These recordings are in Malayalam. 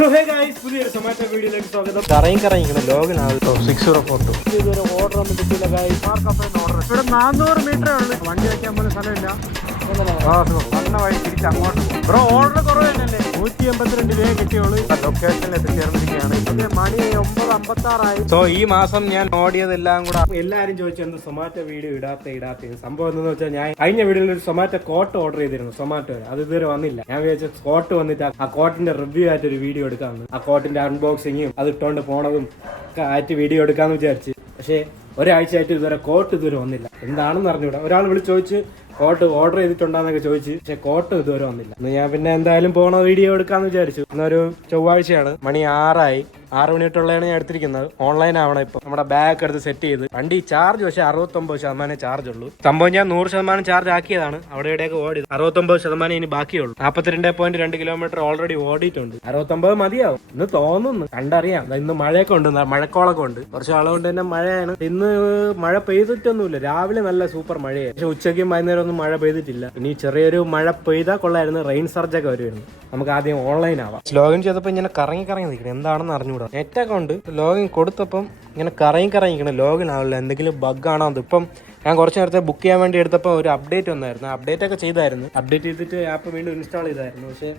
സോ ഹേ ഗൈസ്, പുതിയൊരു സൊമാറ്റോ വീഡിയോയിലേക്ക് സ്വാഗതം. കറങ്ങിക്കണം ലോഗിനാകട്ടോ 6042 ഇതുവരെ ഓർഡർ ഒന്നും കിട്ടിയില്ല ഗൈസ്. ഓർഡർ ഇവിടെ 400 മീറ്ററേ ഉള്ളൂ. വണ്ടി വെക്കാൻ പോലും സ്ഥലമില്ല. വന്ന വഴി തിരിച്ച് അങ്ങോട്ട് ബ്രോ. ഓർഡർ കുറവ് തന്നെയല്ലേ? 182 രൂപയെ കിട്ടിയുള്ളൂ. ലൊക്കേഷനിൽ എത്തിച്ചേർന്നിരിക്കുകയാണ്. ഇത് മണി 9:56. സോ ഈ മാസം ഞാൻ ഓടിയതെല്ലാം കൂടെ എല്ലാരും ചോദിച്ചു സൊമാറ്റോ വീഡിയോ ഇടാത്ത സംഭവം എന്താണെന്ന് വെച്ചാൽ, ഞാൻ കഴിഞ്ഞ വീഡിയോയിൽ ഒരു സൊമാറ്റോ കോട്ട് ഓർഡർ ചെയ്തിരുന്നു. സൊമാറ്റോ അത് ഇതുവരെ വന്നില്ല. ഞാൻ വിചാരിച്ച കോട്ട് വന്നിട്ട് ആ കോട്ടിന്റെ റിവ്യൂ ആയിട്ട് ഒരു വീഡിയോ എടുക്കാമെന്ന്, ആ കോട്ടിന്റെ അൺബോക്സിങ്ങും അത് ഇട്ടോണ്ട് പോണതും ഒക്കെ ആയിട്ട് വീഡിയോ എടുക്കാന്ന് വിചാരിച്ച്. പക്ഷേ ഒരാഴ്ച ആയിട്ട് ഇതുവരെ കോട്ട് ഇതുവരെ വന്നില്ല. എന്താണെന്ന് അറിഞ്ഞൂടാ. ഒരാൾ വിളിച്ച് ചോദിച്ച് കോട്ട് ഓർഡർ ചെയ്തിട്ടുണ്ടാന്നൊക്കെ ചോദിച്ചു. പക്ഷെ കോട്ട് ഇതുവരെ വന്നില്ല. ഞാൻ പിന്നെ എന്തായാലും പോണ വീഡിയോ എടുക്കാന്ന് വിചാരിച്ചു. ഇന്നൊരു ചൊവ്വാഴ്ചയാണ്, മണി 6 ആയി. 6 മണിയിട്ടുള്ളതാണ് ഞാൻ എടുത്തിരിക്കുന്നത്. ഓൺലൈൻ ആവണം. ഇപ്പൊ നമ്മുടെ ബാഗ് എടുത്ത് സെറ്റ് ചെയ്ത് വണ്ടി ചാർജ് പക്ഷേ 69% ചാർജ് ഉള്ളൂ. സംഭവം ഞാൻ 100% ചാർജ് ആക്കിയതാണ്. അവിടെ ഇവിടെയൊക്കെ ഓടി 69% ഇനി ബാക്കിയുള്ളൂ. 42.2 കിലോമീറ്റർ ഓൾറെഡി ഓടിയിട്ടുണ്ട്. 69 മതിയാവും ഇന്ന് തോന്നുന്നു, കണ്ടറിയാം. ഇന്ന് മഴയൊക്കെ ഉണ്ട്, മഴക്കോളൊക്കെ ഉണ്ട്. കുറച്ച് ആളുകൊണ്ട് തന്നെ മഴയാണ്. ഇന്ന് മഴ പെയ്തിട്ടൊന്നുമില്ല. രാവിലെ നല്ല സൂപ്പർ മഴയായി. പക്ഷെ ഉച്ചയ്ക്കും വൈകുന്നേരം ഒന്നും മഴ പെയ്തിട്ടില്ല. ഇനി ചെറിയൊരു മഴ പെയ്താൽ കൊള്ളായിരുന്നു. റെയിൻ സർജൊക്കെ വരുമായിരുന്നു. നമുക്ക് ആദ്യം ഓൺലൈൻ ആവാം. ലോഗിൻ ചെയ്തപ്പോൾ ഇങ്ങനെ കറങ്ങി നിൽക്കണം. എന്താണെന്ന് അറിഞ്ഞു. നെറ്റൊക്കെ ഉണ്ട്. ലോഗിൻ കൊടുത്തപ്പം ഇങ്ങനെ കറങ്ങിക്കണം. ലോഗിൻ ആവില്ല. എന്തെങ്കിലും ബഗ് ആണോ അത്. ഇപ്പം ഞാൻ കുറച്ച് നേരത്തെ ബുക്ക് ചെയ്യാൻ വേണ്ടി എടുത്തപ്പോൾ ഒരു അപ്ഡേറ്റ് വന്നായിരുന്നു. അപ്ഡേറ്റ് ഒക്കെ ചെയ്തായിരുന്നു. അപ്ഡേറ്റ് ചെയ്തിട്ട് ആപ്പ് വീണ്ടും ഇൻസ്റ്റാൾ ചെയ്തായിരുന്നു. പക്ഷേ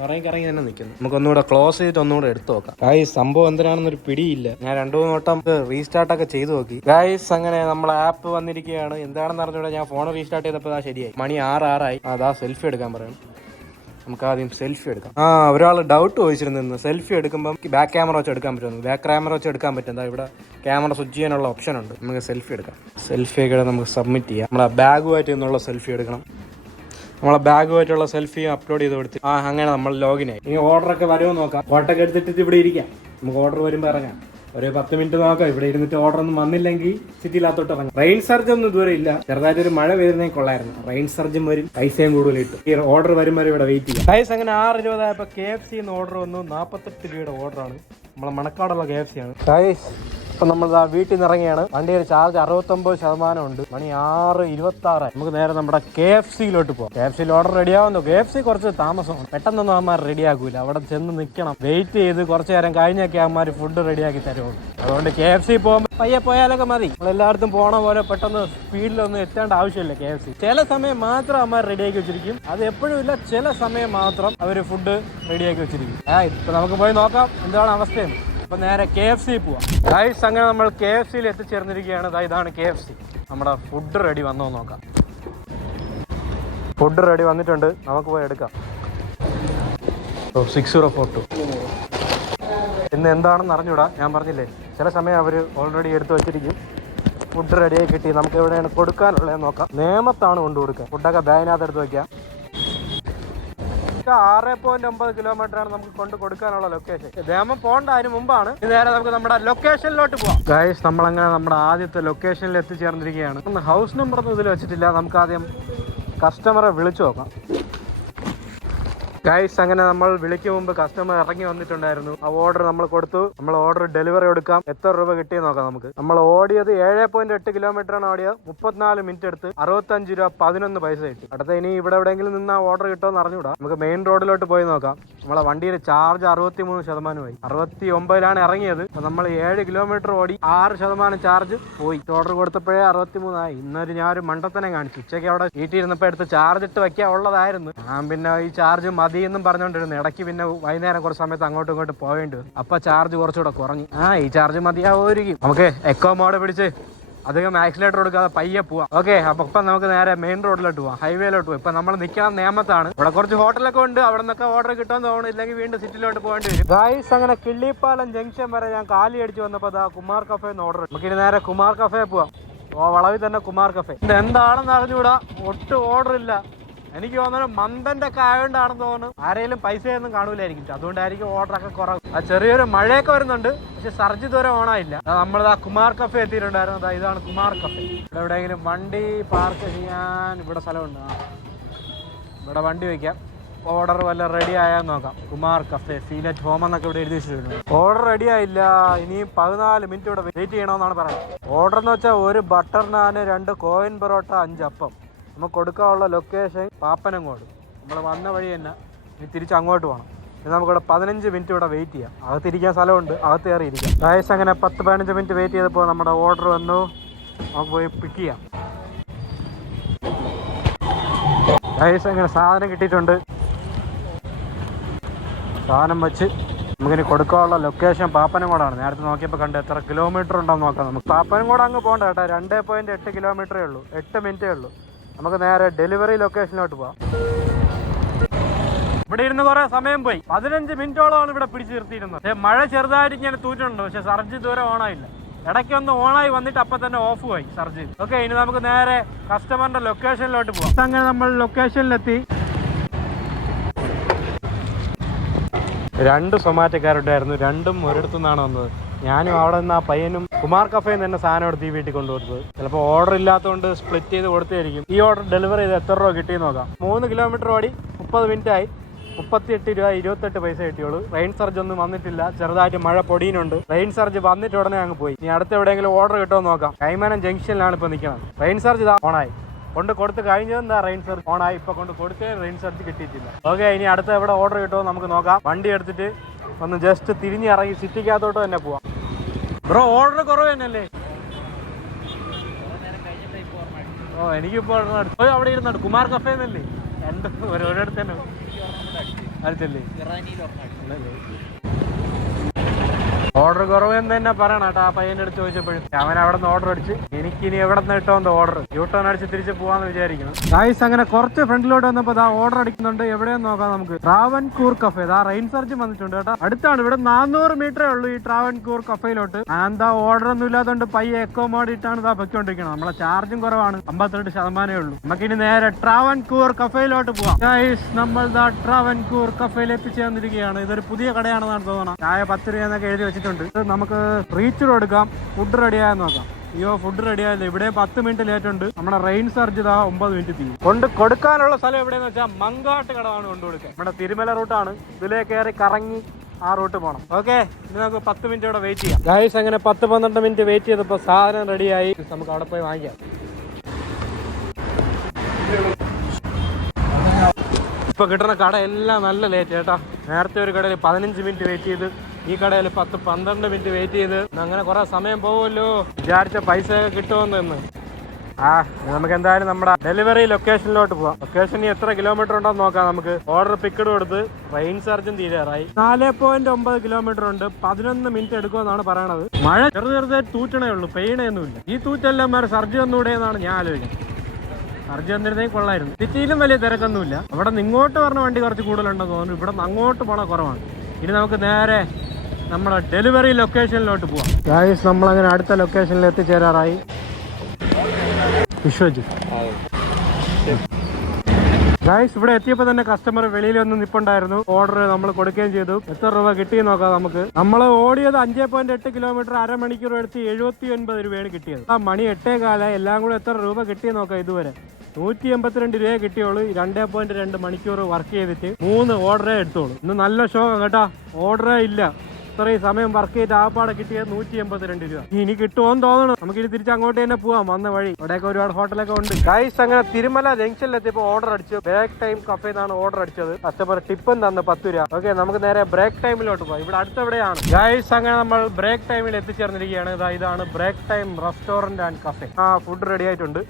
കറങ്ങി തന്നെ നിൽക്കുന്നു. നമുക്കൊന്നുകൂടെ ക്ലോസ് ചെയ്തിട്ട് ഒന്നുകൂടെ എടുത്തു നോക്കാം. ഗായ്സ്, സംഭവം എന്തിനാണെന്നൊരു പിടിയില്ല. ഞാൻ 2-3 വട്ടം റീസ്റ്റാർട്ടൊക്കെ ചെയ്തു നോക്കി. ഗായ്സ്, അങ്ങനെ നമ്മളെ ആപ്പ് വന്നിരിക്കുകയാണ്. എന്താണെന്ന് അറിഞ്ഞൂടെ. ഞാൻ ഫോൺ റീസ്റ്റാർട്ട് ചെയ്തപ്പോൾ ശരിയായി. മണി 6 ആയി. അതാ സെൽഫി എടുക്കാൻ പറയണം. നമുക്ക് ആദ്യം സെൽഫി എടുക്കാം. ഒരാൾ ഡൗട്ട് ചോദിച്ചിരുന്നു, സെൽഫി എടുക്കുമ്പോൾ ബാക്ക് ക്യാമറ വെച്ച് എടുക്കാൻ പറ്റുമെന്ന്. ബാക്ക് ക്യാമറ വെച്ച് എടുക്കാൻ പറ്റും. ഇവിടെ ക്യാമറ സ്വിച്ച് ചെയ്യാനുള്ള ഓപ്ഷൻ ഉണ്ട്. നമുക്ക് സെൽഫി എടുക്കാം. സെൽഫി ഒക്കെ നമുക്ക് സബ്മിറ്റ് ചെയ്യാം. നമ്മളെ ബാഗുമായിട്ട് നിന്നുള്ള സെൽഫി എടുക്കണം. നമ്മളെ ബാഗുമായിട്ടുള്ള സെൽഫി അപ്ലോഡ് ചെയ്ത് കൊടുത്ത് അങ്ങനെ നമ്മൾ ലോഗിൻ ആയി. ഇനി ഓർഡറൊക്കെ വരുമോ നോക്കാം. ഫോട്ടോ ഒക്കെ എടുത്തിട്ട് ഇവിടെ ഇരിക്കാം. നമുക്ക് ഓർഡർ വരുമ്പോൾ ഇറങ്ങാം. ഒരു 10 മിനിറ്റ് നോക്കാം. ഇവിടെ ഇരുന്നിട്ട് ഓർഡർ ഒന്നും വന്നില്ലെങ്കിൽ സിറ്റിയിലാത്തോട്ട് ഇറങ്ങാം. റെയിൻ സർജ് ഒന്നും ഇതുവരെ ഇല്ല. ചെറുതായിട്ടൊരു മഴ വരുന്നേ കൊള്ളായിരുന്നു. റെയിൻ സർജും വരും, പൈസയും കൂടുതൽ ഇട്ടു. ഈ ഓർഡർ വരുമ്പോൾ ഇവിടെ വെയിറ്റ് ചെയ്യാം. ഗൈസ്, അങ്ങനെ 6:20 ആയപ്പോൾ KFC ഓർഡർ വന്നു. 48 രൂപയുടെ ഓർഡറാണ്. നമ്മളെ മണക്കാടുള്ള KFC ആണ്. ഗൈസ്, ഇപ്പൊ നമ്മൾ വീട്ടിൽ നിന്ന് ഇറങ്ങിയാണ്. വണ്ടിയുടെ ചാർജ് 69% ഉണ്ട്. മണി 6:26. നമുക്ക് നേരെ നമ്മുടെ KFCയിലോട്ട് പോകാം. KFCയിൽ ഓർഡർ റെഡി ആവുന്നു. KFC കുറച്ച് താമസമാണ്. പെട്ടെന്നൊന്നും അവന്മാർ റെഡി ആക്കൂല. അവിടെ ചെന്ന് നിൽക്കണം, വെയിറ്റ് ചെയ്ത് കുറച്ച് നേരം കഴിഞ്ഞൊക്കെ അവന്മാർ ഫുഡ് റെഡിയാക്കി തരുള്ളൂ. അതുകൊണ്ട് KFC പോകുമ്പോൾ പയ്യെ പോയാലൊക്കെ മതി. നമ്മളെല്ലായിടത്തും പോണ പോലെ പെട്ടെന്ന് സ്പീഡിലൊന്നും എത്തേണ്ട ആവശ്യമില്ല. KFC ചില സമയം മാത്രം അവന്മാർ റെഡിയാക്കി വെച്ചിരിക്കും. അത് എപ്പോഴും ഇല്ല, ചില സമയം മാത്രം അവർ ഫുഡ് റെഡിയാക്കി വെച്ചിരിക്കും. ഇപ്പൊ നമുക്ക് പോയി നോക്കാം എന്താണ് അവസ്ഥയെന്ന്. അപ്പൊ നേരെ KFC പോവാം. ഗൈസ്, അങ്ങനെ നമ്മൾ KFCയിൽ എത്തിച്ചേർന്നിരിക്കുകയാണ്. ഇതാണ് KFC. നമ്മുടെ ഫുഡ് റെഡി വന്നോ നോക്കാം. ഫുഡ് റെഡി വന്നിട്ടുണ്ട്. നമുക്ക് പോയി എടുക്കാം. 6042 ഇന്ന് എന്താണെന്ന് അറിഞ്ഞൂടാ. ഞാൻ പറഞ്ഞില്ലേ, ചില സമയം അവർ ഓൾറെഡി എടുത്ത് വെച്ചിരിക്കും. ഫുഡ് റെഡിയായി കിട്ടി. നമുക്ക് എവിടെയാണ് കൊടുക്കാനുള്ളത് നോക്കാം. നേമത്താണ് കൊണ്ടു കൊടുക്കുക. ഫുഡൊക്കെ ബാഗിനകത്ത് എടുത്ത് വയ്ക്കാം. 6.9 കിലോമീറ്ററാണ് നമുക്ക് കൊണ്ട് കൊടുക്കാനുള്ള ലൊക്കേഷൻ. നേമം പോകേണ്ട അതിന് മുമ്പാണ്. നേരെ നമുക്ക് നമ്മുടെ ലൊക്കേഷനിലോട്ട് പോവാം. ഗൈസ്, നമ്മളങ്ങനെ നമ്മുടെ ആദ്യത്തെ ലൊക്കേഷനിൽ എത്തിച്ചേർന്നിരിക്കുകയാണ്. ഹൗസ് നമ്പർ ഒന്നും ഇതിൽ വെച്ചിട്ടില്ല. നമുക്ക് ആദ്യം കസ്റ്റമറെ വിളിച്ചു നോക്കാം. ഗൈസ്, അങ്ങനെ നമ്മൾ വിളിക്കും മുമ്പ് കസ്റ്റമർ ഇറങ്ങി വന്നിട്ടുണ്ടായിരുന്നു. ആ ഓർഡർ നമ്മൾ കൊടുത്തു. നമ്മൾ ഓർഡർ ഡെലിവറി കൊടുക്കാം. എത്ര രൂപ കിട്ടിയെന്ന് നോക്കാം നമുക്ക്. നമ്മൾ ഓടിയത് 7.8 കിലോമീറ്ററാണ് ഓടിയത്. 34 മിനിറ്റ് എടുത്ത് 65 രൂപ 11 പൈസ കിട്ടി. അടുത്ത ഇനി ഇവിടെ എവിടെയെങ്കിലും നിന്ന് ആ ഓർഡർ കിട്ടുമെന്ന് അറിഞ്ഞൂടാ. നമുക്ക് മെയിൻ റോഡിലോട്ട് പോയി നോക്കാം. നമ്മളെ വണ്ടിയുടെ ചാർജ് 63%. 69 ഇറങ്ങിയത്. നമ്മൾ 7 കിലോമീറ്റർ ഓടി 6% ചാർജ് പോയി. ഓർഡർ കൊടുത്തപ്പോഴേ 63 ആയി. ഞാനൊരു മണ്ടത്തനെ കാണിച്ചു. ഉച്ചയ്ക്ക് അവിടെ വീട്ടിലിരുന്നപ്പോൾ എടുത്ത് ചാർജ് ഇട്ട് വെക്കാൻ ഉള്ളതായിരുന്നു. ഞാൻ പിന്നെ ഈ ചാർജ് മതി എന്നും പറഞ്ഞുകൊണ്ടിരുന്നു. ഇടയ്ക്ക് പിന്നെ വൈകുന്നേരം കുറച്ച് സമയത്ത് അങ്ങോട്ടും ഇങ്ങോട്ട് പോവേണ്ടി വരും. അപ്പൊ ചാർജ് കുറച്ചുകൂടെ കുറഞ്ഞു. ഈ ചാർജ് മതിയാവുമായിരിക്കും. നമുക്ക് എക്കോ മോഡ് പിടിച്ച് അധികം ആക്സിലേറ്റർ കൊടുക്കാതെ പയ്യെ പോവാം. ഓക്കെ, അപ്പൊ ഇപ്പം നമുക്ക് നേരെ മെയിൻ റോഡിലോട്ട് പോവാം. ഹൈവേയിലോട്ട് പോവാം. ഇപ്പൊ നമ്മൾ നിൽക്കാൻ നേമത്താണ്. ഇവിടെ കുറച്ച് ഹോട്ടലൊക്കെ ഉണ്ട്. അവിടെ നിന്നൊക്കെ ഓർഡർ കിട്ടുമെന്ന് തോന്നുന്നു. ഇല്ലെങ്കിൽ വീണ്ടും സിറ്റിയിലോട്ട് പോകേണ്ടി വരും. ഗൈസ്, അങ്ങനെ കിള്ളിപ്പാലം ജംഗ്ഷൻ വരെ ഞാൻ കാലി അടിച്ച് വന്നപ്പോൾ കുമാർ കഫേന്ന് ഓർഡർ. നമുക്കിനി നേരെ കുമാർ കഫേ പോവാം. വളവിൽ തന്നെ കുമാർ കഫേ. എന്താണെന്ന് അറിഞ്ഞൂടാ. ഒട്ടും ഓർഡർ ഇല്ല. എനിക്ക് തോന്നുന്നു മന്ദന്റെ ഒക്കെ ആയതുകൊണ്ടാണെന്ന് തോന്നുന്നു. ആരെങ്കിലും പൈസയൊന്നും കാണൂലായിരിക്കും. അതുകൊണ്ടായിരിക്കും ഓർഡറൊക്കെ കുറവ്. ചെറിയൊരു മഴയൊക്കെ വരുന്നുണ്ട്. പക്ഷെ സർജ് ഇതുവരെ ഓണായില്ല. നമ്മൾ കുമാർ കഫേ എത്തിയിട്ടുണ്ടായിരുന്നു. ഇതാണ് കുമാർ കഫേ. ഇവിടെ എവിടെയെങ്കിലും വണ്ടി പാർക്ക് ചെയ്യാൻ ഇവിടെ സ്ഥലമുണ്ട്. ഇവിടെ വണ്ടി വയ്ക്കാം. ഓർഡർ വല്ല റെഡി ആയാന്ന് നോക്കാം. കുമാർ കഫേ സീനറ്റ് ഹോം എന്നൊക്കെ ഇവിടെ എഴുതി വെച്ചിട്ടുണ്ട്. ഓർഡർ റെഡി ആയില്ല. ഇനി 14 മിനിറ്റ് ഇവിടെ വെയിറ്റ് ചെയ്യണമെന്നാണ് പറയുന്നത്. ഓർഡർ എന്ന് വെച്ചാൽ ഒരു ബട്ടർ നാന്, 2 കോയിൻ പൊറോട്ട, 5 അപ്പം. നമുക്ക് കൊടുക്കാനുള്ള ലൊക്കേഷൻ പാപ്പനങ്ങോട്. നമ്മൾ വന്ന വഴി തന്നെ. ഇനി തിരിച്ച് അങ്ങോട്ട് പോകണം. നമുക്കിവിടെ 15 മിനിറ്റ് ഇവിടെ വെയിറ്റ് ചെയ്യാം. അകത്തിരിക്കാൻ സ്ഥലമുണ്ട്, അകത്ത് കയറി ഇരിക്കാം. ഗൈസ് അങ്ങനെ 10-15 മിനിറ്റ് വെയിറ്റ് ചെയ്തപ്പോൾ നമ്മുടെ ഓർഡർ വന്നു. നമുക്ക് പോയി പിക്ക് ചെയ്യാം. ഗൈസ് അങ്ങനെ സാധനം കിട്ടിയിട്ടുണ്ട്. സാധനം വെച്ച് നമുക്കിനി കൊടുക്കാനുള്ള ലൊക്കേഷൻ പാപ്പനംകോടാണ്. നേരത്തെ നോക്കിയപ്പോൾ കണ്ട് എത്ര കിലോമീറ്റർ ഉണ്ടെന്ന് നോക്കാം. നമുക്ക് പാപ്പനംകോട് അങ്ങ് പോകണ്ട കേട്ടോ. 2.8 കിലോമീറ്ററേ ഉള്ളൂ, 8 മിനിറ്റേ ഉള്ളൂ. നമുക്ക് നേരെ ഡെലിവറി ലൊക്കേഷനിലോട്ട് പോവാം. ഇവിടെ ഇരുന്ന് കുറെ സമയം പോയി. 15 മിനിറ്റോളമാണ് ഇവിടെ പിടിച്ചു നിർത്തിയിരുന്നത്. മഴ ചെറുതായിട്ട് ഇങ്ങനെ തൂറ്റുണ്ട്, പക്ഷെ സർജ് ഇതുവരെ ഓണായില്ല. ഇടയ്ക്കൊന്ന് ഓണായി വന്നിട്ട് അപ്പം തന്നെ ഓഫ് ആയി സർജ്. ഓക്കെ, ഇനി നമുക്ക് നേരെ കസ്റ്റമറിന്റെ ലൊക്കേഷനിലോട്ട് പോവാം. അങ്ങനെ നമ്മൾ ലൊക്കേഷനിലെത്തി. 2 സൊമാറ്റോക്കാരുണ്ടായിരുന്നു, രണ്ടും ഒരിടത്തു നിന്നാണ് വന്നത്. ഞാനും അവിടെ നിന്ന് ആ പയ്യനും കുമാർ കഫേന്ന് തന്നെ സാധനം എടുത്ത് ഈ വീട്ടിൽ കൊണ്ടുകൊടുത്തത്. ചിലപ്പോൾ ഓർഡർ ഇല്ലാത്തതുകൊണ്ട് സ്പ്ലിറ്റ് ചെയ്ത് കൊടുത്തായിരിക്കും. ഈ ഓർഡർ ഡെലിവറി ചെയ്ത് എത്ര രൂപ കിട്ടിയെന്ന് നോക്കാം. 3 കിലോമീറ്റർ ഓടി 30 മിനിറ്റ് ആയി. 38 രൂപ 28 പൈസ കിട്ടിയുള്ളൂ. റെയിൻ സർജ് ഒന്നും വന്നിട്ടില്ല, ചെറുതായിട്ട് മഴ പൊടിയുന്നുണ്ട്. റെയിൻ സർജ് വന്നിട്ട് ഉടനെ അങ്ങ് പോയി. ഇനി അടുത്ത് എവിടെയെങ്കിലും ഓർഡർ കിട്ടുമോ നോക്കാം. കൈമാനം ജംഗ്ഷനിലാണ് ഇപ്പോൾ നിൽക്കുന്നത്. റെയിൻ സർജ് ഇതാ ഓണായി. കൊണ്ട് കൊടുത്ത് കഴിഞ്ഞതെന്താ റെയിൻ സർജ് ഓണായി. ഇപ്പൊ കൊണ്ട് കൊടുത്തേ റെയിൻ സർജ് കിട്ടിയിട്ടില്ല. ഓക്കെ, ഇനി അടുത്ത എവിടെ ഓർഡർ കിട്ടുമോ നമുക്ക് നോക്കാം. വണ്ടി എടുത്തിട്ട് ഒന്ന് ജസ്റ്റ് തിരിഞ്ഞ് ഇറങ്ങി സിറ്റിക്കകത്തോട്ട് തന്നെ പോവാം. ബ്രോ ഓർഡർ കുറവ് തന്നെയല്ലേ? ഓ എനിക്കിപ്പോ അവിടെ ഇരുന്നുണ്ട്. കുമാർ കഫേ എന്നല്ലേ? ഒരിടത്ത് തന്നെ അടുത്തല്ലേ? ഓർഡർ കുറവ് എന്ന് തന്നെ പറയണം കേട്ടോ. ആ പയ്യൻ്റെ അടുത്ത് ചോദിച്ചപ്പോഴും അവൻ അവിടെ നിന്ന് ഓർഡർ അടിച്ച് എനിക്കിനി എവിടെ നിന്ന് കിട്ടുമെന്ന് ഓർഡർ യൂട്ടേൺ അടിച്ച് തിരിച്ച് പോവാന്ന് വിചാരിക്കണം. ഗൈസ് അങ്ങനെ കുറച്ച് ഫ്രണ്ടിലോട്ട് വന്നപ്പോൾ ദാ ഓർഡർ അടിക്കുന്നുണ്ട്. എവിടെയെന്ന് നോക്കാം നമുക്ക്. ട്രാവൻകൂർ കഫേ. ദാ റെയിൻ സർജ് വന്നിട്ടുണ്ട് കേട്ടോ. അടുത്താണ്. ഇവിടെ 400 മീറ്ററേ ഉള്ളൂ ഈ ട്രാവൻകൂർ കഫേയിലോട്ട്. എന്താ ഓർഡർ ഒന്നും ഇല്ലാത്തതുകൊണ്ട് പയ്യെ എക്കോ മോഡിട്ടാണ് ഇതാ പൊയ്ക്കൊണ്ടിരിക്കണം. നമ്മളെ ചാർജും കുറവാണ്, 52% ഉള്ളൂ. നമുക്കിനി നേരെ ട്രാവൻകൂർ കഫേയിലോട്ട് പോവാം. ഗൈസ് നമ്മൾ ദാ ട്രാവൻകൂർ കഫേയിൽ എത്തിച്ചേർന്നിരിക്കുകയാണ്. ഇതൊരു പുതിയ കടയാണെന്നാണ് തോന്നണം. ചായ 10 രൂപ എന്നൊക്കെ എഴുതി വെച്ചിട്ടുണ്ട്. നമുക്ക് റീച്ച് കൊടുക്കാം. ഫുഡ് റെഡിയായെന്ന് നോക്കാം. അയ്യോ ഫുഡ് റെഡിയായില്ല. ഇവിടെ 10 മിനിറ്റ് ലേറ്റ് ഉണ്ട്. നമ്മുടെ റെയിൻ സർജ് ഇതാ 9 മിനിറ്റ് തീരും. കൊണ്ട് കൊടുക്കാനുള്ള സ്ഥലം എവിടെയെന്ന് വെച്ചാൽ മങ്കാട്ട് കടമാണ് കൊണ്ട് കൊടുക്കുക. നമ്മുടെ തിരുമല റൂട്ടാണ്. ഇതിലേ കയറി കറങ്ങി ആ റൂട്ട് പോകണം. ഓക്കെ, ഇനി നമുക്ക് 10 മിനിറ്റ് ഇവിടെ വെയിറ്റ് ചെയ്യാം. ഗൈസ് അങ്ങനെ 10-12 മിനിറ്റ് വെയിറ്റ് ചെയ്തപ്പോൾ സാധനം റെഡിയായി. നമുക്ക് അവിടെ പോയി വാങ്ങിക്കാം. ഇപ്പൊ കിട്ടുന്ന കട എല്ലാം നല്ല ലേറ്റ് കേട്ടാ. നേരത്തെ ഒരു കടയിൽ 15 മിനിറ്റ് വെയിറ്റ് ചെയ്ത്, ഈ കടയിൽ 10-12 മിനിറ്റ് വെയിറ്റ് ചെയ്ത്. അങ്ങനെ കുറെ സമയം പോകുമല്ലോ. വിചാരിച്ച പൈസ കിട്ടുമെന്ന്. നമുക്ക് എന്തായാലും നമ്മുടെ ഡെലിവറി ലൊക്കേഷനിലോട്ട് പോവാം. ലൊക്കേഷനിൽ എത്ര കിലോമീറ്റർ ഉണ്ടെന്ന് നോക്കാം. നമുക്ക് ഓർഡർ പിക്കഡ് കൊടുത്ത് റെയിൻ സർജും തീരാറായി. 4.9 കിലോമീറ്റർ ഉണ്ട്. 11 മിനിറ്റ് എടുക്കുമെന്നാണ് പറയണത്. മഴ ചെറുതായിട്ട് തൂറ്റണേ ഉള്ളൂ, പെയ്യണയൊന്നുമില്ല. ഈ തൂറ്റെല്ലാം വേറെ സർജ് ഒന്നുകൂടെ എന്നാണ് ഞാൻ ആലോചിക്കുന്നത്. സർജ് വന്നിരുന്നേൽ കൊള്ളായിരുന്നു. സിറ്റിയിലും വലിയ തിരക്കൊന്നുമില്ല. അവിടെ നിന്ന് ഇങ്ങോട്ട് പറഞ്ഞ വണ്ടി കുറച്ച് കൂടുതലുണ്ടെന്ന് തോന്നുന്നു. ഇവിടെ നിന്ന് അങ്ങോട്ട് പോണ കുറവാണ്. ഇനി നമുക്ക് നേരെ നമ്മുടെ ഡെലിവറി ലൊക്കേഷനിലോട്ട് പോവാം. ഗൈസ് നമ്മളങ്ങനെ അടുത്ത ലൊക്കേഷനിൽ എത്തിച്ചേരാറായി. വിശ്വജിത്ത് ഗൈസ് ഇവിടെ എത്തിയപ്പോൾ തന്നെ കസ്റ്റമർ വെളിയിൽ വന്ന് നിപ്പുണ്ടായിരുന്നു. ഓർഡർ നമ്മൾ കൊടുക്കുകയും ചെയ്തു. എത്ര രൂപ കിട്ടിയെന്ന് നോക്കാം നമുക്ക്. നമ്മൾ ഓടിയത് 5.8 കിലോമീറ്റർ, അരമണിക്കൂർ എടുത്ത് 79 രൂപയാണ് കിട്ടിയത്. മണി 8:15. എല്ലാം കൂടെ എത്ര രൂപ കിട്ടിയെന്ന് നോക്കാം. ഇതുവരെ 182 രൂപയെ കിട്ടിയോളൂ. 2.2 മണിക്കൂർ വർക്ക് ചെയ്തിട്ട് 3 ഓർഡറേ എടുത്തോളൂ. ഇന്ന് നല്ല ഷോ കേട്ടാ. ഓർഡറേ ഇല്ല. ഇത്രയും സമയം വർക്ക് ചെയ്ത് ആപ്പാടെ കിട്ടിയത് 182 രൂപ. ഇനി കിട്ടുമോന്ന് തോന്നണം. നമുക്ക് ഇനി തിരിച്ച് അങ്ങോട്ട് തന്നെ പോവാം. വന്ന വഴി ഇവിടെയൊക്കെ ഒരുപാട് ഹോട്ടലൊക്കെ ഉണ്ട്. ഗൈസ് അങ്ങനെ തിരുമല ജംഗ്ഷനിൽ എത്തിയപ്പോൾ ഓർഡർ അടിച്ചു. ബ്രേക്ക് ടൈം കഫേ എന്നാണ് ഓർഡർ അടിച്ചത്. കസ്റ്റമർ ടിപ്പും തന്നു 10 രൂപ. ഓക്കെ, നമുക്ക് നേരെ ബ്രേക്ക് ടൈമിലോട്ട് പോകാം. ഇവിടെ അടുത്തെവിടെയാണ്. ഗൈസ് അങ്ങനെ നമ്മൾ ബ്രേക്ക് ടൈമിൽ എത്തിച്ചേർന്നിരിക്കുകയാണ്. ഇതാണ് break time restaurant and cafe. Food ready ആയിട്ടുണ്ട്.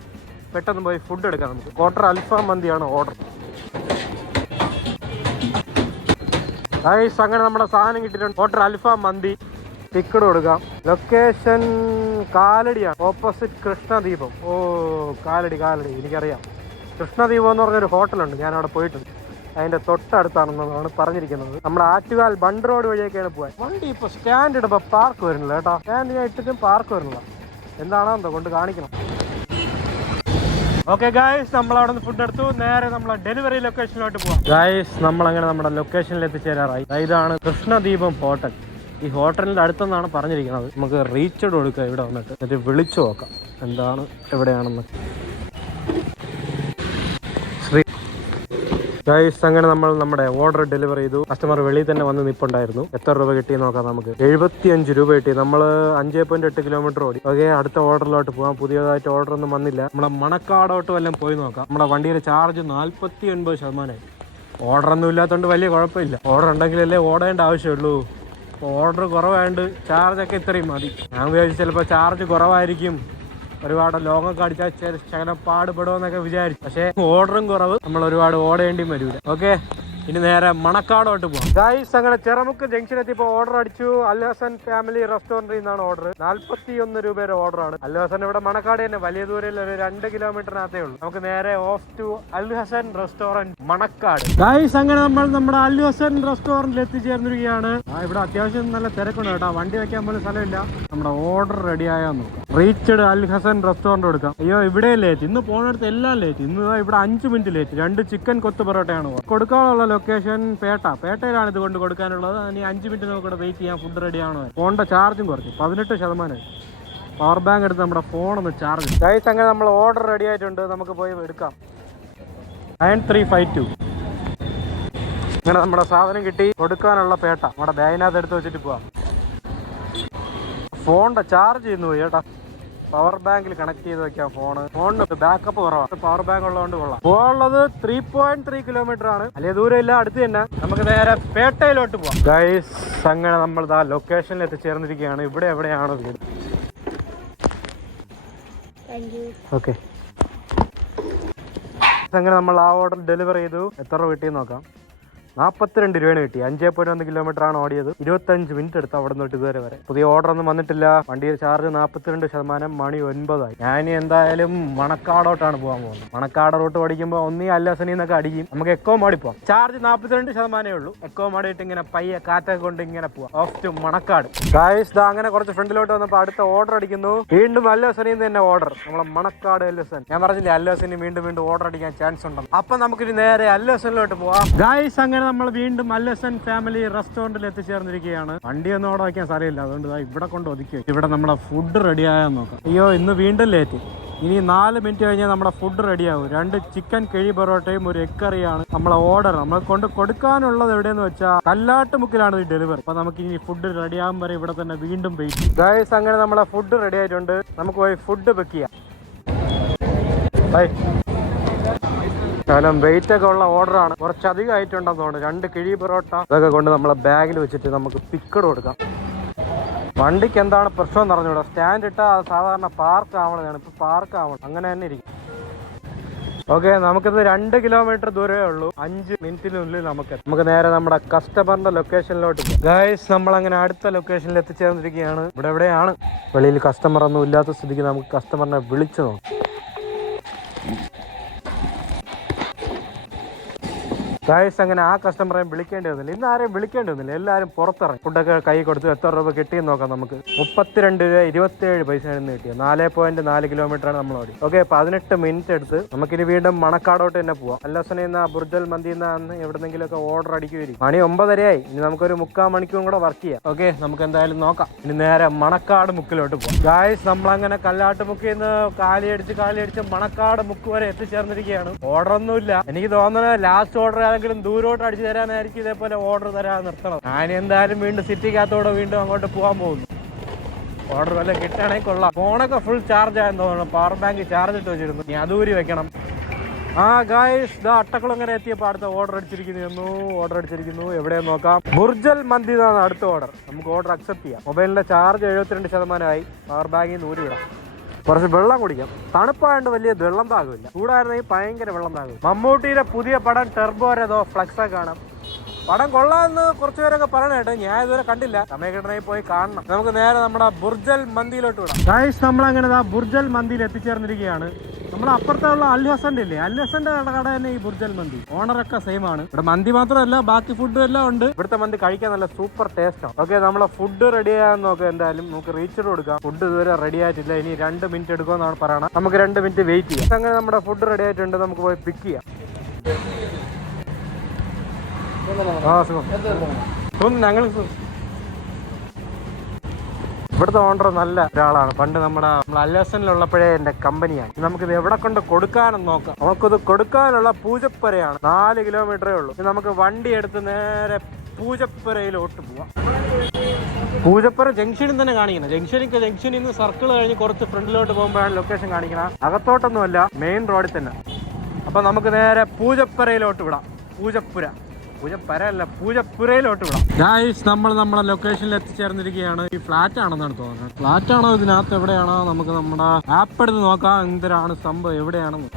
പെട്ടെന്ന് പോയി ഫുഡ് എടുക്കാം നമുക്ക്. ക്വാർട്ടർ അൽഫാം മന്തിയാണ് ഓർഡർ. ഗൈസ് അങ്ങനെ നമ്മുടെ സാധനം കിട്ടിയിട്ടുണ്ട്. ക്വാർട്ടർ അൽഫാം മന്തി. ടിക്കറ്റ് കൊടുക്കാം. ലൊക്കേഷൻ കാലടിയാണ്, ഓപ്പോസിറ്റ് കൃഷ്ണദീപം. ഓ കാലടി എനിക്കറിയാം. കൃഷ്ണദീപം എന്ന് പറഞ്ഞൊരു ഹോട്ടലുണ്ട്, ഞാൻ അവിടെ പോയിട്ടുണ്ട്. അതിന്റെ തൊട്ടടുത്താണെന്നാണ് പറഞ്ഞിരിക്കുന്നത്. നമ്മുടെ ആറ്റുകാൽ ബണ്ട് റോഡ് വഴിയൊക്കെയാണ് പോകാൻ. വണ്ടി ഇപ്പൊ സ്റ്റാൻഡ് ഇടുമ്പോൾ പാർക്ക് വരുന്നില്ല കേട്ടോ. സ്റ്റാൻഡ് ഞാൻ ഇട്ടിട്ടും പാർക്ക് വരുന്നില്ല. എന്താണോ എന്തോ കൊണ്ട് കാണിക്കണം. ഓക്കെ ഗായ്സ്, നമ്മൾ അവിടെ നിന്ന് ഫുഡ് എടുത്തു. നേരെ നമ്മളെ ഡെലിവറി ലൊക്കേഷനിലോട്ട് പോവാം. ഗായ്സ് നമ്മളങ്ങനെ നമ്മുടെ ലൊക്കേഷനിൽ എത്തിച്ചേരാറായി. ഇതാണ് കൃഷ്ണദീപം ഹോട്ടൽ. ഈ ഹോട്ടലിന്റെ അടുത്തെന്നാണ് പറഞ്ഞിരിക്കുന്നത്. നമുക്ക് റീച്ചഡ് കൊടുക്കുക ഇവിടെ വന്നിട്ട്. എന്നിട്ട് വിളിച്ചു നോക്കാം എന്താണ് എവിടെയാണെന്ന്. ഗൈസ് അങ്ങനെ നമ്മൾ നമ്മുടെ ഓർഡർ ഡെലിവറി ചെയ്തു. കസ്റ്റമർ വെളിയിൽ തന്നെ വന്ന് നിപ്പുണ്ടായിരുന്നു. എത്ര രൂപ കിട്ടിയെന്ന് നോക്കാം നമുക്ക്. 75 രൂപ കിട്ടി. നമ്മൾ 5.8 കിലോമീറ്റർ ഓടി. ഓക്കെ, അടുത്ത ഓർഡറിലോട്ട് പോകാം. പുതിയതായിട്ട് ഓർഡർ ഒന്നും വന്നില്ല. നമ്മുടെ മണക്കാടോട്ട് വല്ലതും പോയി നോക്കാം. നമ്മുടെ വണ്ടിയുടെ ചാർജ് 49%. ഓർഡർ ഒന്നും ഇല്ലാത്തതുകൊണ്ട് വലിയ കുഴപ്പമില്ല. ഓർഡർ ഉണ്ടെങ്കിലല്ലേ ഓടേണ്ട ആവശ്യമുള്ളൂ. ഓർഡർ കുറവായതുകൊണ്ട് ചാർജൊക്കെ ഇത്രയും മതി. ഞാൻ വിചാരിച്ചു ചിലപ്പോൾ ചാർജ് കുറവായിരിക്കും, ഒരുപാട് ലോങ്ങൊക്കെ അടിച്ചാൽ ശകലം പാടുപെടുമെന്നൊക്കെ വിചാരിച്ചു. പക്ഷേ ഓർഡറും കുറവ്, നമ്മൾ ഒരുപാട് ഓടേണ്ടിയും വരില്ല. ഓക്കെ, ഇനി നേരെ മണക്കാടോട്ട് പോകാം. ഗൈസ്, അങ്ങനെ ചെറുമുക്ക് ജംഗ്ഷൻ എത്തിയപ്പോൾ ഓർഡർ അടിച്ചു. അൽ ഹസൻ ഫാമിലി റെസ്റ്റോറന്റിൽ നിന്നാണ് ഓർഡർ. 41 രൂപയുടെ ഓർഡറാണ്. അൽ ഹസൻ ഇവിടെ മണക്കാട് തന്നെ, വലിയ ദൂരമില്ല, ഒരു 2 കിലോമീറ്ററിനകത്തേ ഉള്ളൂ. നമുക്ക് നേരെ off to Al Hasan restaurant Manacaud. Guys, അങ്ങനെ നമ്മൾ നമ്മുടെ അൽ ഹസൻ റെസ്റ്റോറന്റിൽ എത്തിച്ചേർന്നിരിക്കുകയാണ്. ഇവിടെ അത്യാവശ്യം നല്ല തിരക്കുണ്ട് കേട്ടോ. വണ്ടി വെക്കാൻ പോലും സ്ഥലമില്ല. നമ്മുടെ ഓർഡർ റെഡി ആയാൽ നോക്കാം. റീച്ച്ഡ് അൽ ഹസൻ റെസ്റ്റോറന്റ് എടുക്കാം. അയ്യോ, ഇവിടെ ലേറ്റ്. ഇന്ന് പോകുന്നിടത്ത് എല്ലാം ലേറ്റ്. ഇന്ന് ഇവിടെ 5 മിനിറ്റ് ലേറ്റ്. 2 ചിക്കൻ കൊത്തു പൊറോട്ടയാണ് കൊടുക്കാനുള്ള ലൊക്കേഷൻ. പേട്ടയിലാണ് ഇത് കൊണ്ട് കൊടുക്കാനുള്ളത്. ഇനി 5 മിനിറ്റ് നമുക്ക് വെയിറ്റ് ചെയ്യാം. ഫുഡ് റെഡി ആണോ. ഫോണിന്റെ ചാർജും കുറച്ച് 18%. പവർ ബാങ്ക് എടുത്ത് നമ്മുടെ ഫോണൊന്ന് ചാർജ്. ഗൈസ്, അങ്ങനെ നമ്മൾ ഓർഡർ റെഡി ആയിട്ടുണ്ട്. നമുക്ക് പോയി എടുക്കാം. 9352. അങ്ങനെ നമ്മുടെ സാധനം കിട്ടി. കൊടുക്കാനുള്ള പേട്ട നമ്മുടെ ബാഗിനകത്ത് എടുത്ത് വെച്ചിട്ട് പോവാം. ഫോണിന്റെ ചാർജ് ചെയ്യുന്നു പോയി കേട്ടാ. പവർ ബാങ്കിൽ കണക്ട് ചെയ്ത് വെക്കാം. ഫോണിന് ബാക്കപ്പ് കുറവാണ്. പവർ ബാങ്ക് ഉള്ളതുകൊണ്ട് കൊള്ളാം. പോകാനുള്ളത് 3.3 കിലോമീറ്റർ ആണ്. വലിയ ദൂരമില്ല, അടുത്ത് തന്നെ. നമുക്ക് നേരെ പേട്ടയിലോട്ട് പോവാം. ഗൈസ്, അങ്ങനെ നമ്മൾ ആ ലൊക്കേഷനിൽ എത്തിച്ചേർന്നിരിക്കുകയാണ്. ഇവിടെ എവിടെയാണ് വീട്? ഓക്കെ, അങ്ങനെ നമ്മൾ ആ ഓർഡർ ഡെലിവർ ചെയ്തു. എത്ര രൂപ കിട്ടിയെന്ന് നോക്കാം. 42 രൂപയാണ് കിട്ടി. 5.1 കിലോമീറ്റർ ആണ് ഓടിയത്. 25 മിനിറ്റ് എടുത്ത് അവിടെ നിന്നിട്ട് ഇതുവരെ വരെ. പുതിയ ഓർഡർ ഒന്നും വന്നിട്ടില്ല. വണ്ടിയുടെ ചാർജ് 42%. മണി 9 ഞാൻ എന്തായാലും മണക്കാടോട്ടാണ് പോകാൻ പോകുന്നത്. മണക്കാട് റൂട്ട് ഓടിക്കുമ്പോൾ ഒന്നീ അൽ ഹസനിൽ നിന്നൊക്കെ അടിക്കും. നമുക്ക് എക്കോ മാടി പോവാം. ചാർജ് 42% ഉള്ളൂ. എക്കോ മാടിയിട്ട് ഇങ്ങനെ പയ്യെ കാറ്റൊക്കെ കൊണ്ട് ഇങ്ങനെ പോവാം. Of two Manacaud. ഗൈസ്, അങ്ങനെ കുറച്ച് ഫ്രണ്ടിലോട്ട് വന്നപ്പോൾ അടുത്ത ഓർഡർ അടിക്കുന്നു. വീണ്ടും അൽ ഹസനിൽ നിന്ന് തന്നെ ഓർഡർ. നമ്മളെ മണക്കാട് അൽ ഹസൻ. ഞാൻ പറഞ്ഞില്ലേ അൽ ഹസനി വീണ്ടും ഓർഡർ അടിക്കാൻ ചാൻസ് ഉണ്ടെന്ന്. അപ്പൊ നമുക്കിനി നേരെ അൽ ഹസനിലോട്ട് പോവാം. ഗൈസ്, അങ്ങനെ നമ്മൾ വീണ്ടും അൽ ഹസൻ ഫാമിലി റെസ്റ്റോറന്റിൽ എത്തിച്ചേർന്നിരിക്കുകയാണ്. വണ്ടി ഒന്നും അവിടെ വയ്ക്കാൻ സ്ഥലമില്ല, അതുകൊണ്ട് ഇവിടെ കൊണ്ട് ഒതുക്കി. ഇവിടെ നമ്മുടെ ഫുഡ് റെഡി ആയാൽ നോക്കാം. അയ്യോ, ഇന്ന് വീണ്ടും ലേറ്റ്. ഇനി 4 മിനിറ്റ് കഴിഞ്ഞാൽ നമ്മുടെ ഫുഡ് റെഡിയാവും. 2 ചിക്കൻ കിഴി പൊറോട്ടയും 1 എഗ് കറിയാണ് നമ്മളെ ഓർഡർ. നമ്മൾ കൊണ്ട് കൊടുക്കാനുള്ളത് എവിടെയെന്ന് വെച്ചാൽ കല്ലാട്ടുമുക്കിലാണ് ഈ ഡെലിവറി. അപ്പൊ നമുക്ക് ഇനി ഫുഡ് റെഡിയാകും വരെ ഇവിടെ തന്നെ വീണ്ടും വെയിറ്റ്. ഗൈസ്, അങ്ങനെ നമ്മളെ ഫുഡ് റെഡി ആയിട്ടുണ്ട്. നമുക്ക് പോയി ഫുഡ് ബുക്ക് ചെയ്യാം. വെയിറ്റ് ഒക്കെ ഉള്ള ഓർഡറാണ്. കുറച്ചധികം ആയിട്ടുണ്ടെന്ന് തോന്നുന്നു. 2 കിഴി പൊറോട്ട ഇതൊക്കെ കൊണ്ട് നമ്മളെ ബാഗിൽ വെച്ചിട്ട് നമുക്ക് പിക്കഡ് കൊടുക്കാം. വണ്ടിക്ക് എന്താണ് പ്രശ്നം എന്ന് പറഞ്ഞൂടാ. സ്റ്റാൻഡ് ഇട്ടാൽ സാധാരണ പാർക്ക് ആവണതാണ്. ഇപ്പൊ പാർക്ക് ആവണം, അങ്ങനെ തന്നെ ഇരിക്കും. ഓക്കെ, നമുക്കിത് 2 കിലോമീറ്റർ ദൂരമേ ഉള്ളൂ. 5 മിനിറ്റിനുള്ളിൽ നമുക്ക് നേരെ നമ്മുടെ കസ്റ്റമറിന്റെ ലൊക്കേഷനിലോട്ട് പോകും. ഗൈസ്, നമ്മളങ്ങനെ അടുത്ത ലൊക്കേഷനിൽ എത്തിച്ചേർന്നിരിക്കുകയാണ്. ഇവിടെ എവിടെയാണ്. വെളിയിൽ കസ്റ്റമർ ഒന്നും ഇല്ലാത്ത സ്ഥിതിക്ക് നമുക്ക് കസ്റ്റമറിനെ വിളിച്ചു നോക്കാം. ഗൈസ്, അങ്ങനെ ആ കസ്റ്റമറേയും വിളിക്കേണ്ടി വന്നില്ല. ഇന്ന് ആരെയും വിളിക്കേണ്ടി വന്നില്ല. എല്ലാവരും പുറത്തിറങ്ങി. ഫുഡൊക്കെ കൈ കൊടുത്ത് എത്ര രൂപ കിട്ടിയെന്ന് നോക്കാം. നമുക്ക് 32 രൂപ 27 പൈസ കിട്ടിയത്. 4.4 കിലോമീറ്റർ ആണ് നമ്മൾ ഓടി. ഓക്കെ, 18 മിനിറ്റ് എടുത്ത് നമുക്കിനി വീണ്ടും മണക്കാടോട്ട് തന്നെ പോവാം. അൽ ഹസനിൽ നിന്ന് ബുർജൽ മന്തിയിൽ നിന്ന് എവിടെന്നെങ്കിലുമൊക്കെ ഓർഡർ അടിക്കുമായിരിക്കും. മണി 9:30 ഇനി നമുക്കൊരു 3/4 മണിക്കൂറും കൂടെ വർക്ക് ചെയ്യാം. ഓക്കെ, നമുക്ക് എന്തായാലും നോക്കാം. ഇനി നേരെ മണക്കാട് മുക്കിലോട്ട് പോകാം. ഗായ്സ്, നമ്മളങ്ങനെ കല്ലാട്ടുമുക്കിൽ നിന്ന് കാലിയടിച്ച് മണക്കാട് മുക്ക് വരെ എത്തിച്ചേർന്നിരിക്കുകയാണ്. ഓർഡർ ഒന്നുമില്ല. എനിക്ക് തോന്നുന്നത് ലാസ്റ്റ് ഓർഡർ ദൂരോട്ട് അടിച്ചു തരാനായിരിക്കും ഇതേപോലെ ഓർഡർ തരാൻ നിർത്തണം. ഞാൻ എന്തായാലും വീണ്ടും സിറ്റിക്കകത്തോടെ വീണ്ടും അങ്ങോട്ട് പോകാൻ പോകുന്നു. ഓർഡർ വല്ല കിട്ടുകയാണെങ്കിൽ കൊള്ളാം. ഫോണൊക്കെ ഫുൾ ചാർജ് ആയെന്ന് തോന്നുന്നു. പവർ ബാങ്ക് ചാർജ് ഇട്ട് വെച്ചിരുന്നു. ഇനി അതൂരി വെക്കണം. ഗായ്സ്, അട്ടക്കുളങ്ങര എത്തിയപ്പോൾ അടുത്ത ഓർഡർ അടിച്ചിരിക്കുന്നു. എവിടെയെന്ന് നോക്കാം. ബുർജൽ മന്തി എന്നാണ് അടുത്ത ഓർഡർ. നമുക്ക് ഓർഡർ അക്സെപ്റ്റ് ചെയ്യാം. മൊബൈലിന്റെ ചാർജ് 72% പവർ ബാങ്കിൽ നിന്ന് ഊരി വിടാം. കുറച്ച് വെള്ളം കുടിക്കാം. തണുപ്പായതുകൊണ്ട് വലിയ വെള്ളം താകില്ല. ചൂടായിരുന്നെങ്കിൽ ഭയങ്കര വെള്ളം താകും. മമ്മൂട്ടിയുടെ പുതിയ പടം ടെർബോരതോ ഫ്ലക്സൊക്കെ കാണാം. പടം കൊള്ളാമെന്ന് കുറച്ചു പേരൊക്കെ പറയണേട്ടോ. ഞാൻ ഇതുവരെ കണ്ടില്ല. സമയം കിട്ടണമെങ്കിൽ പോയി കാണണം. നമുക്ക് നേരെ നമ്മുടെ ബുർജൽ മന്തിയിലോട്ട് വിടാം. ഗൈസ്, നമ്മളങ്ങനെ ബുർജൽ മന്തിയിൽ എത്തിച്ചേർന്നിരിക്കുകയാണ്. നമ്മൾ അപ്പുറത്തുള്ള അൽ ഹസന്റെ ഇല്ലേ, അൽ ഹസന്റെ കട തന്നെ ഈ ബുർജൽ മന്തി. ഓണറൊക്കെ സെയിം ആണ്. ഇവിടെ മന്തി മാത്രമല്ല ബാക്കി ഫുഡും എല്ലാം ഉണ്ട്. ഇവിടുത്തെ മന്തി കഴിക്കാൻ നല്ല സൂപ്പർ ടേസ്റ്റ് ആണ്. ഓക്കെ, നമ്മളെ ഫുഡ് റെഡി ആകാൻ നോക്കാം. എന്തായാലും നമുക്ക് റീച്ചർ കൊടുക്കാം. ഫുഡ് ഇതുവരെ റെഡി ആയിട്ടില്ല. ഇനി 2 മിനിറ്റ് എടുക്കുമെന്നാണ് പറയണത്. നമുക്ക് 2 മിനിറ്റ് വെയിറ്റ് ചെയ്യാം. അങ്ങനെ നമ്മുടെ ഫുഡ് റെഡി ആയിട്ടുണ്ട്. നമുക്ക് പോയി പിക്ക് ചെയ്യാം. ഞങ്ങൾ ഇവിടുത്തെ ഓണർ നല്ല ഒരാളാണ്. പണ്ട് നമ്മുടെ അൽ ഹസനിലുള്ളപ്പോഴേ എന്റെ കമ്പനിയാണ്. നമുക്കിത് എവിടെ കൊണ്ട് കൊടുക്കാനെന്ന് നോക്കാം. നമുക്കിത് കൊടുക്കാനുള്ള പൂജപ്പുരയാണ്. 4 കിലോമീറ്ററേ ഉള്ളൂ. നമുക്ക് വണ്ടി എടുത്ത് നേരെ പൂജപ്പുരയിലോട്ട് പോവാം. പൂജപ്പുര ജംഗ്ഷനിൽ തന്നെ കാണിക്കണം. ജംഗ്ഷനിൽ നിന്ന് സർക്കിൾ കഴിഞ്ഞ് കുറച്ച് ഫ്രണ്ടിലോട്ട് പോകുമ്പോഴാണ് ലൊക്കേഷൻ കാണിക്കണം. അകത്തോട്ടൊന്നുമല്ല, മെയിൻ റോഡിൽ തന്നെ. അപ്പൊ നമുക്ക് നേരെ പൂജപ്പുരയിലോട്ട് വിടാം. പൂജപ്പര അല്ല, പൂജപ്പുരയിലോട്ട് വിടാം. ഗായ്സ്, നമ്മൾ നമ്മുടെ ലൊക്കേഷനിൽ എത്തിച്ചേർന്നിരിക്കുകയാണ്. ഈ ഫ്ലാറ്റ് ആണെന്നാണ് തോന്നുന്നത്. ഫ്ലാറ്റ് ആണോ ഇതിനകത്ത് എവിടെയാണോ നമുക്ക് നമ്മുടെ ആപ്പ് എടുത്ത് നോക്കാം എന്തിനാണ് സംഭവം എവിടെയാണെന്ന്.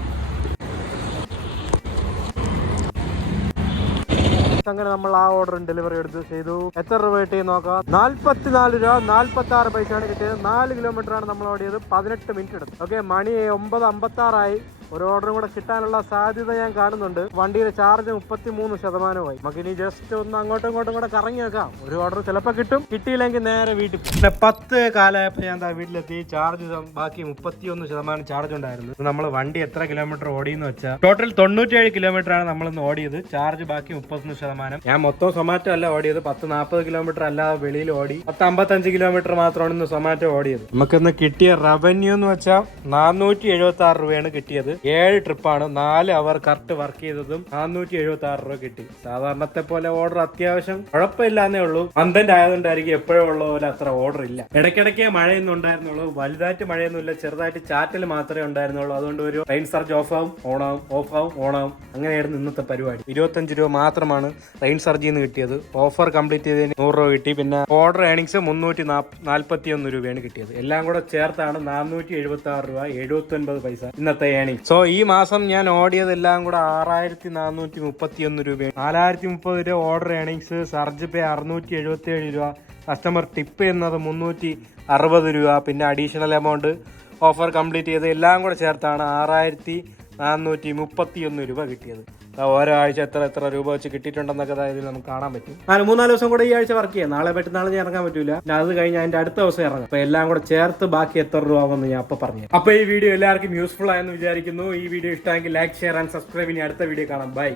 അങ്ങനെ നമ്മൾ ആ ഓർഡർ ഡെലിവറി എടുത്ത് ചെയ്തു. എത്ര രൂപ കിട്ടി നോക്കാം. 44 രൂപ 46 പൈസയാണ് കിട്ടിയത്. 4 കിലോമീറ്റർ ആണ് നമ്മൾ ഓടിയത്. 18 മിനിറ്റ് എടുത്തു. ഓക്കെ, മണി 9:56 ഒരു ഓർഡറും കൂടെ കിട്ടാനുള്ള സാധ്യത ഞാൻ കാണുന്നുണ്ട്. വണ്ടിയുടെ ചാർജ് 33%. നമുക്ക് ഇനി ജസ്റ്റ് ഒന്ന് അങ്ങോട്ടും ഇങ്ങോട്ടും കൂടെ കറങ്ങി വെക്കാം. ഒരു ഓർഡർ ചിലപ്പോൾ കിട്ടും, കിട്ടിയില്ലെങ്കിൽ നേരെ വീട്ടിൽ പോകും. പിന്നെ 10 കാലമായപ്പോൾ ഞാൻ വീട്ടിലെത്തി. ചാർജ് ബാക്കി 31% ചാർജ് ഉണ്ടായിരുന്നു. നമ്മൾ വണ്ടി എത്ര കിലോമീറ്റർ ഓടിയെന്ന് വെച്ചാൽ ടോട്ടൽ 97 കിലോമീറ്റർ ആണ് നമ്മളിന്ന് ഓടിയത്. ചാർജ് ബാക്കി 31%. ഞാൻ മൊത്തം സൊമാറ്റോ അല്ല ഓടിയത്. 10-40 കിലോമീറ്റർ അല്ലാതെ വെളിയിൽ ഓടി. 10-55 കിലോമീറ്റർ മാത്രമാണ് ഇന്ന് സൊമാറ്റോ ഓടിയത്. നമുക്കിന്ന് കിട്ടിയ റവന്യൂ എന്ന് വെച്ചാൽ 476 രൂപയാണ് കിട്ടിയത്. 7 ട്രിപ്പാണ്, 4 അവർ കറക്റ്റ് വർക്ക് ചെയ്തതും 476 രൂപ കിട്ടി. സാധാരണത്തെ പോലെ ഓർഡർ അത്യാവശ്യം കുഴപ്പമില്ലാന്നേ ഉള്ളൂ. കണ്ടന്റ് ആയതുകൊണ്ടായിരിക്കും എപ്പോഴും ഉള്ള പോലെ അത്ര ഓർഡർ ഇല്ല. ഇടയ്ക്കിടയ്ക്ക് മഴയൊന്നും ഉണ്ടായിരുന്നുള്ളൂ. വലുതായിട്ട് മഴയൊന്നുമില്ല, ചെറുതായിട്ട് ചാറ്റൽ മാത്രമേ ഉണ്ടായിരുന്നുള്ളൂ. അതുകൊണ്ട് ഒരു റെയിൻ സർജ് ഓഫാവും ഓണാവും, ഓഫാവും ഓണാവും, അങ്ങനെയായിരുന്നു ഇന്നത്തെ പരിപാടി. 25 രൂപ മാത്രമാണ് റെയിൻ സർജിൽ നിന്ന് കിട്ടിയത്. ഓഫർ കംപ്ലീറ്റ് ചെയ്തതിന് 100 രൂപ കിട്ടി. പിന്നെ ഓർഡർ ഏണിങ്സ് 341 രൂപയാണ് കിട്ടിയത്. എല്ലാം കൂടെ ചേർത്താണ് 476 രൂപ 79 പൈസ ഇന്നത്തെ ഏണിങ്സ്. സോ ഈ മാസം ഞാൻ ഓടിയതെല്ലാം കൂടെ 6431 രൂപയാണ്. 4030 രൂപ ഓർഡർ ഏണിങ്സ്, സർജ് പേ 677 രൂപ, കസ്റ്റമർ ടിപ്പ് എന്നത് 360 രൂപ, പിന്നെ അഡീഷണൽ എമൗണ്ട് ഓഫർ കംപ്ലീറ്റ് ചെയ്ത് എല്ലാം കൂടെ ചേർത്താണ് 6431 രൂപ കിട്ടിയത്. ഓരോ ആഴ്ച എത്ര രൂപ വെച്ച് കിട്ടിയിട്ടുണ്ടെന്നൊക്കെ ഇതിൽ നമുക്ക് കാണാൻ പറ്റും. 3-4 ദിവസം കൂടെ ഈ ആഴ്ച വർക്ക് ചെയ്യാം. നാളെ മറ്റന്നാൾ ഞാൻ ഇറങ്ങാൻ പറ്റൂല. അത് കഴിഞ്ഞ് അതിന്റെ അടുത്ത ദിവസം ഇറങ്ങാം. അപ്പൊ എല്ലാം കൂടെ ചേർത്ത് ബാക്കി എത്ര രൂപ ആവുമെന്ന് ഞാൻ അപ്പൊ പറഞ്ഞു. അപ്പൊ ഈ വീഡിയോ എല്ലാവർക്കും യൂസ്ഫുൾ ആയെന്ന് വിചാരിക്കുന്നു. ഈ വീഡിയോ ഇഷ്ടമെങ്കിൽ ലൈക്ക്, ഷെയർ ആൻഡ് സബ്സ്ക്രൈബ്. ഇനി അടുത്ത വീഡിയോ കാണാം. ബൈ.